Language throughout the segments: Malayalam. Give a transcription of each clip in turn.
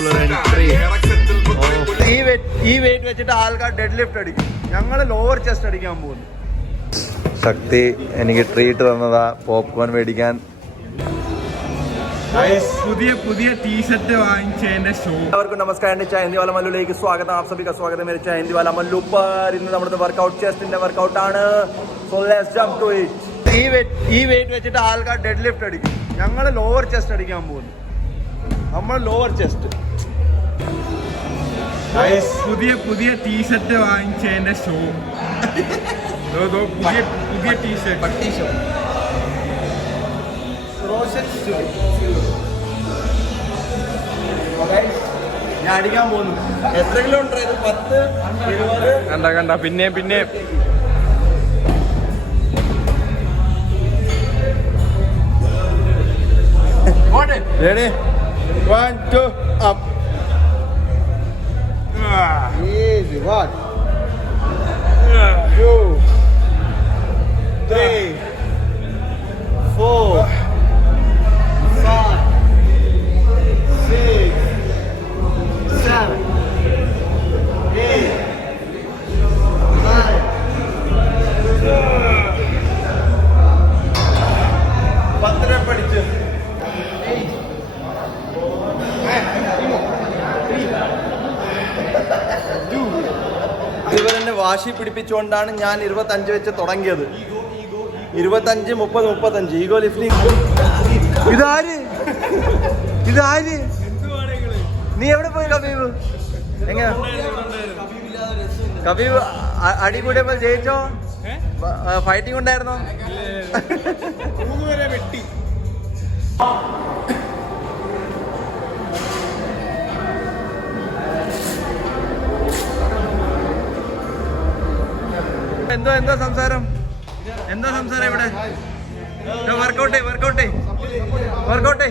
Popular entry. ഈ വെയിറ്റ് വെച്ചിട്ട് ആൾക്കാർ ഡെഡ് ലിഫ്റ്റ് അടിക്കും. ഞങ്ങൾ ലോവർ ചെസ്റ്റ് അടിക്കാൻ പോകുന്നു. ശക്തി എനിക്ക് ട്രീറ്റ് തന്നതാ പോപ്കോൺ മേടിക്കാൻ. പുതിയ ടീഷർട്ട് വാങ്ങിച്ചതിന്റെ ഷോ. എല്ലാവർക്കും നമസ്കാരം. ചായ ഹിന്ദിവാല മല്ലുലേക്ക് സ്വാഗതം. आप सभी का स्वागत है मेरे चाय ഹിന്ദിവാല മല്ലു पर. ഇന്ന് നമ്മുടെ വർക്കൗട്ട് ചെസ്റ്റിന്റെ വർക്കൗട്ട് ആണ്. So let's jump to it. ഈ വെയിറ്റ് വെച്ചിട്ട് ആൾക്കാർ ഡെഡ് ലിഫ്റ്റ് അടിക്കും. ഞങ്ങൾ ലോവർ ചെസ്റ്റ് അടിക്കാൻ പോകുന്നു. നമ്മൾ ലോവർ ചെസ്റ്റ്. പുതിയ ടീഷർട്ട് വാങ്ങിച്ചതിന്റെ ഷോ. പുതിയ ടീഷർട്ട് ഞാൻ അടിക്കാൻ പോകുന്നു. എത്ര കിലോമീറ്റർ ഇത്? 10, 20. കണ്ട പിന്നെ Ready? 1, 2, up. Easy. 1, 2, 3, 4, 5, 6, 7, 8, 9. പത്തര പഠിച്ചു. ഇതുപോലെ തന്നെ വാശി പിടിപ്പിച്ചുകൊണ്ടാണ് ഞാൻ 25 വെച്ച് തുടങ്ങിയത്. 25, 30, 35 ഈഗോ ലിഫ്റ്റിംഗ്. ഇതാര്? നീ എവിടെ പോയി കബീബ്? എങ്ങനെയാ കബീബ് അടി കൂടിയപ്പോൾ ജയിച്ചോ? ഫൈറ്റിംഗ് ഉണ്ടായിരുന്നോ? വെട്ടി. എന്താ സംസാരം ഇവിടെ? വർക്കൗട്ടേ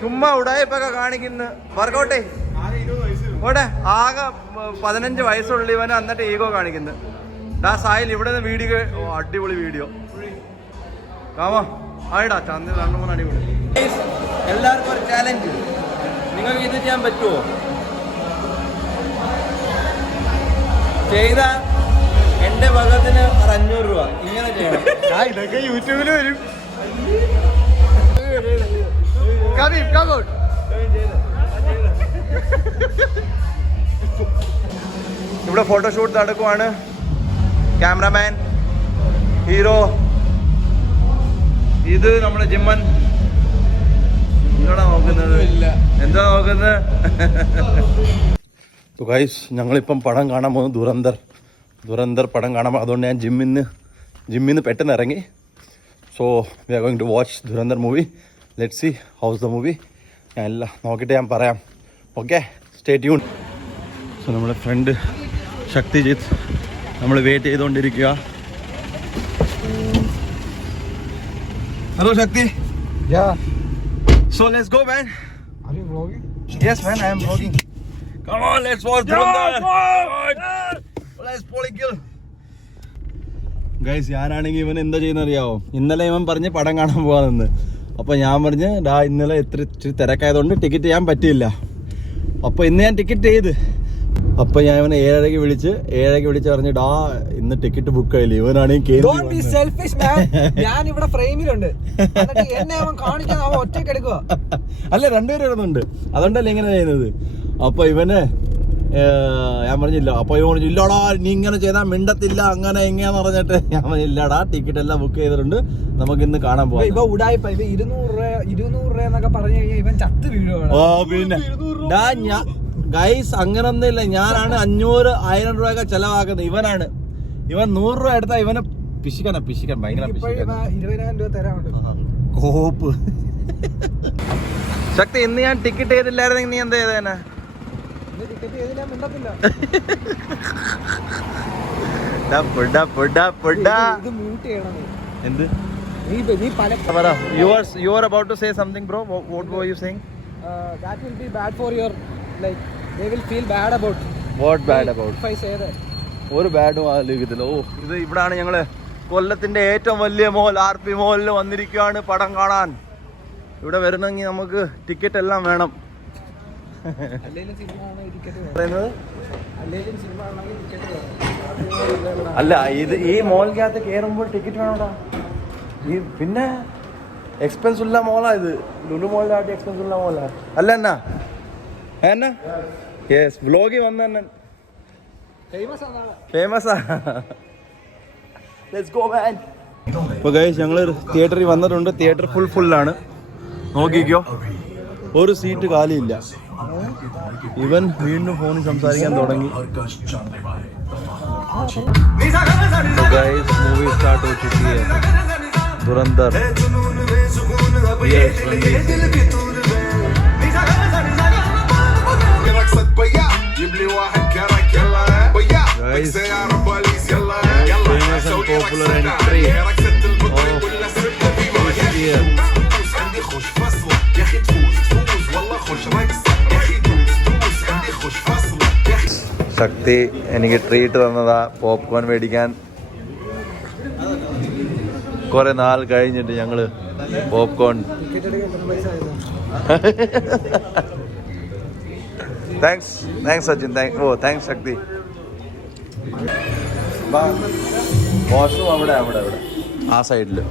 ചുമ്മാ ഉടായിപ്പൊക്കെ കാണിക്കുന്നു. വർക്കൗട്ടേ ഇവിടെ ആകെ 15 വയസ്സുള്ള ഇവന് എന്നിട്ട് ഈഗോ കാണിക്കുന്നു. സായിൽ ഇവിടെ നിന്ന് വീഡിയോ. അടിപൊളി വീഡിയോ കാമോ ആയിടാ. ചന്ദ്രൻ 2-3 അടിപൊളി. എല്ലാവർക്കും ഒരു ചാലഞ്ച്. നിങ്ങൾക്ക് ഇത് ചെയ്യാൻ പറ്റുമോ? ചെയ്ത എന്റെ ഭാഗത്തിന് 500 രൂപ. ഇങ്ങനെ ചെയ്യണം. ഇതൊക്കെ യൂട്യൂബിൽ വരും. ഇവിടെ ഫോട്ടോഷൂട്ട് നടക്കുവാണ്. ക്യാമറമാൻ, ഹീറോ, ഇത് നമ്മുടെ ജിമ്മൻ. എന്താ നോക്കുന്നത്? ഗൈസ്, ഞങ്ങളിപ്പം പടം കാണാൻ പോകുന്നു. ദുരന്തർ പടം കാണാൻ. അതുകൊണ്ട് ഞാൻ ജിമ്മിന്ന് പെട്ടെന്ന് ഇറങ്ങി. So we are going to watch Dhurandhar movie. Let's see how's the movie. ഞാൻ എല്ലാം നോക്കിയിട്ട് ഞാൻ പറയാം. Okay, stay tune. സോ നമ്മുടെ ഫ്രണ്ട് ശക്തിജിത്ത് നമ്മൾ വെയിറ്റ് ചെയ്തുകൊണ്ടിരിക്കുക. Hello Shakti. So let's go, man. Are you vlogging? Yes, man, I am vlogging. Come on, let's watch Dhurandhar. Let's kill. Guys, ഞാനാണെങ്കിൽ ഇവൻ എന്താ ചെയ്യുന്ന അറിയാവോ? ഇന്നലെ ഇവൻ പറഞ്ഞ് പടം കാണാൻ പോകാമെന്ന്. അപ്പോൾ ഞാൻ പറഞ്ഞ് ഇന്നലെ ഇച്ചിരി തിരക്കായതുകൊണ്ട് ടിക്കറ്റ് ചെയ്യാൻ പറ്റിയില്ല. അപ്പോൾ ഇന്ന് ഞാൻ ടിക്കറ്റ് ചെയ്ത്. അപ്പോൾ ഞാൻ ഇവനെ 7:30 വിളിച്ച് പറഞ്ഞു ഇന്ന് ടിക്കറ്റ് ബുക്ക് ആയില്ല. ഇവനാണെങ്കിൽ ഞാൻ ഇവിടെ ഫ്രെയിമിലുണ്ട്. അല്ല, 2 പേര് വരുന്നുണ്ട്. അതുകൊണ്ടല്ലേ ഇങ്ങനെ ചെയ്യുന്നത്. അപ്പോൾ ഇവന് ഞാൻ പറഞ്ഞില്ല. അപ്പോൾ ഇവൻ പറഞ്ഞു ഇല്ലടാ നീ ഇങ്ങനെ ചെയ്താൽ മിണ്ടത്തില്ല അങ്ങനെ എങ്ങനെയാന്ന് പറഞ്ഞിട്ട് ഞാൻ പറഞ്ഞില്ലടാ ടിക്കറ്റ് എല്ലാം ബുക്ക് ചെയ്തിട്ടുണ്ട്, നമുക്ക് ഇന്ന് കാണാൻ പോകാം. ഇവ ഉടായിപ്പ. ഇവ 200 രൂപ എന്നൊക്കെ പറഞ്ഞു കഴിഞ്ഞാൽ ഇവൻ ചത്ത് വീഴുവാണ്. പിന്നെ ഗൈസ് അങ്ങനൊന്നുമില്ല. ഞാനാണ് 500-1000 രൂപയൊക്കെ ചെലവാക്കുന്നത്. ഇവൻ 100 രൂപ എടുത്താൽ ഇവനെ പിശിക്കാൻ ഭയങ്കര 20,000 രൂപ തരാറുണ്ട്. കോപ്പ്. ശക്തി, ഇന്ന് ഞാൻ ടിക്കറ്റ് ചെയ്തില്ലായിരുന്നെങ്കിൽ നീ എന്താ ചെയ്തേനെ? ടിക്കറ്റ് ചെയ്തില്ല മിണ്ടത്തില്ല. ഇത് മ്യൂട്ട് ചെയ്യണം. എന്ത്? നീ പല You are about to say something, bro. What were you saying? That will be bad for your, like, they will feel bad about. What bad about? If I say that. ഒരു ബാഡും ആലോചിക്കത്തില്ല. ഇത് ഇവിടാണ് ഞങ്ങള് കൊല്ലത്തിന്റെ ഏറ്റവും വലിയ മോൾ RP മോളിൽ വന്നിരിക്കുകയാണ് പടം കാണാൻ. ഇവിടെ വരണമെങ്കിൽ നമുക്ക് ടിക്കറ്റ് എല്ലാം വേണം. അല്ലെങ്കിലും സിനിമ ആണെങ്കിൽ ടിക്കറ്റ് പറയുന്നത് അല്ലെങ്കിലും സിനിമ ആണെങ്കിൽ ടിക്കറ്റ് അല്ല ഇത് ഈ മോളിനകത്ത് കയറുമ്പോൾ ടിക്കറ്റ് വേണോടാ. ഈ പിന്നെ എക്സ്പെൻസ് ഉള്ള മോളാ ഇത്. ലുലു മോളിലാട്ടി എക്സ്പെൻസ് ഉള്ള മോളാ അല്ല എന്നാ എന്നാ യെസ് വ്ലോഗിൽ വന്ന ഫേമസ് ആണ്. ഫേമസ് ആണ്. Let's go man. ഇപ്പോൾ ഗൈസ് ഞങ്ങൾ തിയേറ്ററിൽ വന്നിട്ടുണ്ട്. തിയേറ്റർ ഫുള്ളാണ്. നോക്കിക്കോ, ഒരു സീറ്റ് കാലിയില്ല. ഇവൻ വീണ്ടും ഫോണിൽ സംസാരിക്കാൻ തുടങ്ങി. മൂവി സ്റ്റാർട്ട് हो चुकी है. धुरंधर. Guys, famous and popular entry of year. ശക്തി എനിക്ക് ട്രീറ്റ് തന്നതാ, പോപ്കോൺ മേടിക്കാൻ. കുറെ നാൾ കഴിഞ്ഞിട്ട് ഞങ്ങള് പോപ്കോൺ. താങ്ക്സ് സച്ചിൻ. താങ്ക്സ് ശക്തി. വാഷ്റൂം അവിടെ ആ സൈഡില്.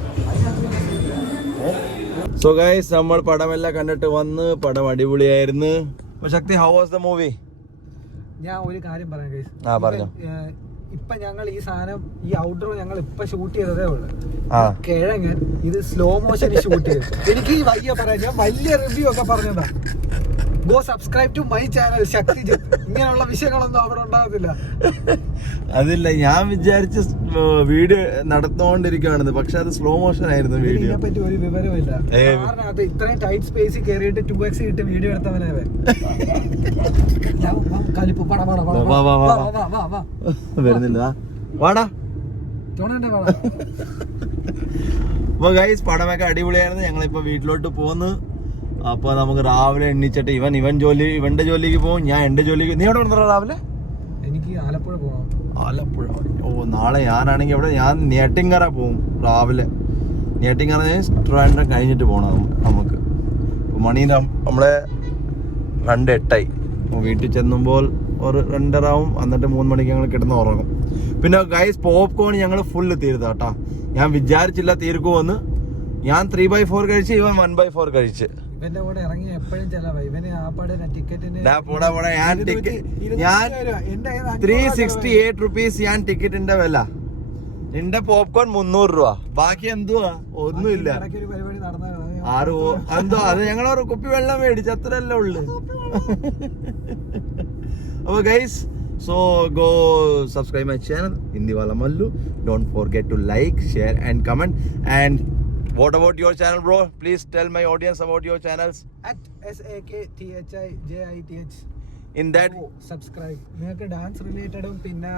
സോ ഗൈസ് നമ്മൾ പടമെല്ലാം കണ്ടിട്ട് വന്ന്. പടം അടിപൊളിയായിരുന്നു. ശക്തി, ഹൗ വാസ് ദ മൂവി? ഞാൻ ഒരു കാര്യം പറയാം ഗൈസ്. പറഞ്ഞോ. ഇപ്പൊ ഞങ്ങൾ ഈ സാധനം ഈ ഔട്ട്ഡോർ ഞങ്ങൾ ഇപ്പൊ ഷൂട്ട് ചെയ്തതേ ഉള്ളു. കിഴങ്ങൻ ഇത് സ്ലോ മോഷൻ ഷൂട്ട് ചെയ്തു. എനിക്ക് ഈ വയ്യ പറയാം. ഞാൻ വലിയ റിവ്യൂ ഒക്കെ പറഞ്ഞതാ. Go subscribe to my channel Shakti. ഇങ്ങനെയുള്ള വിഷയങ്ങളൊന്നും അവിടെ ഉണ്ടാകത്തില്ല. അതില്ല, ഞാൻ വിചാരിച്ച വീഡിയോ നടന്നുകൊണ്ടിരിക്കുകയാണെന്ന്. പക്ഷെ അത് സ്ലോ മോഷൻ ആയിരുന്നു വീഡിയോ. ഇതിനെ പറ്റി ഒരു വിവരമില്ല. കാരണം അത് ഇത്രയും ടൈറ്റ് സ്പേസിൽ കയറിയിട്ട് 2x ഇട്ട് വീഡിയോ എടുത്തവനെ കലിപ്പ്. വരുന്നില്ല, വാടാ. അപ്പൊ ഗൈസ് പടമൊക്കെ അടിപൊളിയായിരുന്നു. ഞങ്ങളിപ്പോ വീട്ടിലോട്ട് പോന്ന്. അപ്പൊ നമുക്ക് രാവിലെ എണ്ണിച്ചിട്ട് ഇവന്റെ ജോലിക്ക് പോകും, ഞാൻ എന്റെ ജോലിക്ക്. നീ എവിടെ വന്നോ രാവിലെ? എനിക്ക് ആലപ്പുഴ പോകണം. ആലപ്പുഴ? ഓ, നാളെ ഞാനാണെങ്കിൽ അവിടെ ഞാൻ നെട്ടിങ്കര പോവും രാവിലെ. നെട്ടിങ്കര ട്രിവാൻഡ്രം കഴിഞ്ഞിട്ട് പോകണം നമുക്ക്. മണി നമ്മളെ 2:08. വീട്ടിൽ ചെന്നുമ്പോൾ ഒരു 2:30 ആവും. എന്നിട്ട് 3 മണിക്ക് ഞങ്ങൾ കിടന്ന് ഉറങ്ങും. പിന്നെ ഗൈസ് പോപ്കോൺ ഞങ്ങൾ ഫുള്ള് തീർത്താട്ടാ. ഞാൻ വിചാരിച്ചില്ല തീർക്കുമെന്ന്. ഞാൻ 3/4 കഴിച്ച്, ഇവൻ 1/4 കഴിച്ച്. ഇവന്റെ കൂടെ ഇറങ്ങി എപ്പോഴും ചെലവാ. ഇവന് ആ പാടെ ടിക്കറ്റിന് ഞാൻ 368 റുപ്പീസ് ഞാൻ ടിക്കറ്റിന്റെ വില. നിന്റെ പോപ്കോൺ 300 രൂപ. ബാക്കി എന്തുവാ? ഒന്നുമില്ല. ഒരു പരിപാടി നടന്ന എന്തോ അത് ഞങ്ങളൊരു കുപ്പി വെള്ളം മേടിച്ച് അത്രയല്ലേ ഉള്ളു. അപ്പൊ guys, so go subscribe my channel Hindiwala Mallu. Don't forget to like, share and comment. And what about your channel, bro? Please tell my audience about your channels. @SAKTHIJITH. In that, subscribe. നിങ്ങൾക്ക് ഡാൻസ് റിലേറ്റഡും പിന്നെ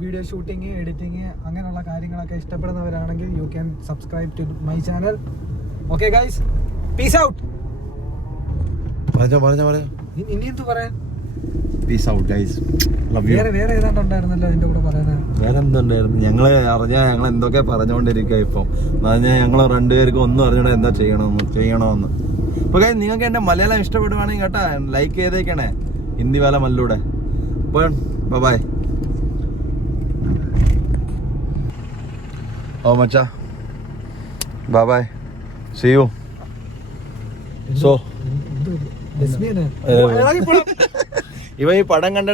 വീഡിയോ ഷൂട്ടിങ്, എഡിറ്റിങ് അങ്ങനെയുള്ള കാര്യങ്ങളൊക്കെ ഇഷ്ടപ്പെടുന്നവരാണെങ്കിൽ you can subscribe to my channel. Okay guys, peace out. പറഞ്ഞോ. ഇനി എന്ത് പറയാൻ? Peace out guys. Love you. വേറെ ഏതാണ്ടുണ്ടായിരുന്നല്ലോ അതിന്റെ കൂടെ പറയാനാ. വേറെ എന്തുണ്ടായിരുന്നു? ഞങ്ങൾ എന്തൊക്കെ പറഞ്ഞുകൊണ്ടിരിക്കുക. ഇപ്പം പറഞ്ഞാൽ ഞങ്ങൾ രണ്ടുപേർക്കും ഒന്നും അറിഞ്ഞൂടെ എന്താ ചെയ്യണമെന്ന്. അപ്പൊ ഗൈസ്, നിങ്ങൾക്ക് എന്റെ മലയാളം ഇഷ്ടപ്പെടുവാണെങ്കിൽ കേട്ടാ ലൈക്ക് ചെയ്തേക്കണേ. ഹിന്ദിവാല മല്ലൂടെ. അപ്പോൾ ബൈ. ഓ മച്ചാ, ബൈ. See you. So ഇവ ഈ പടം കണ്ട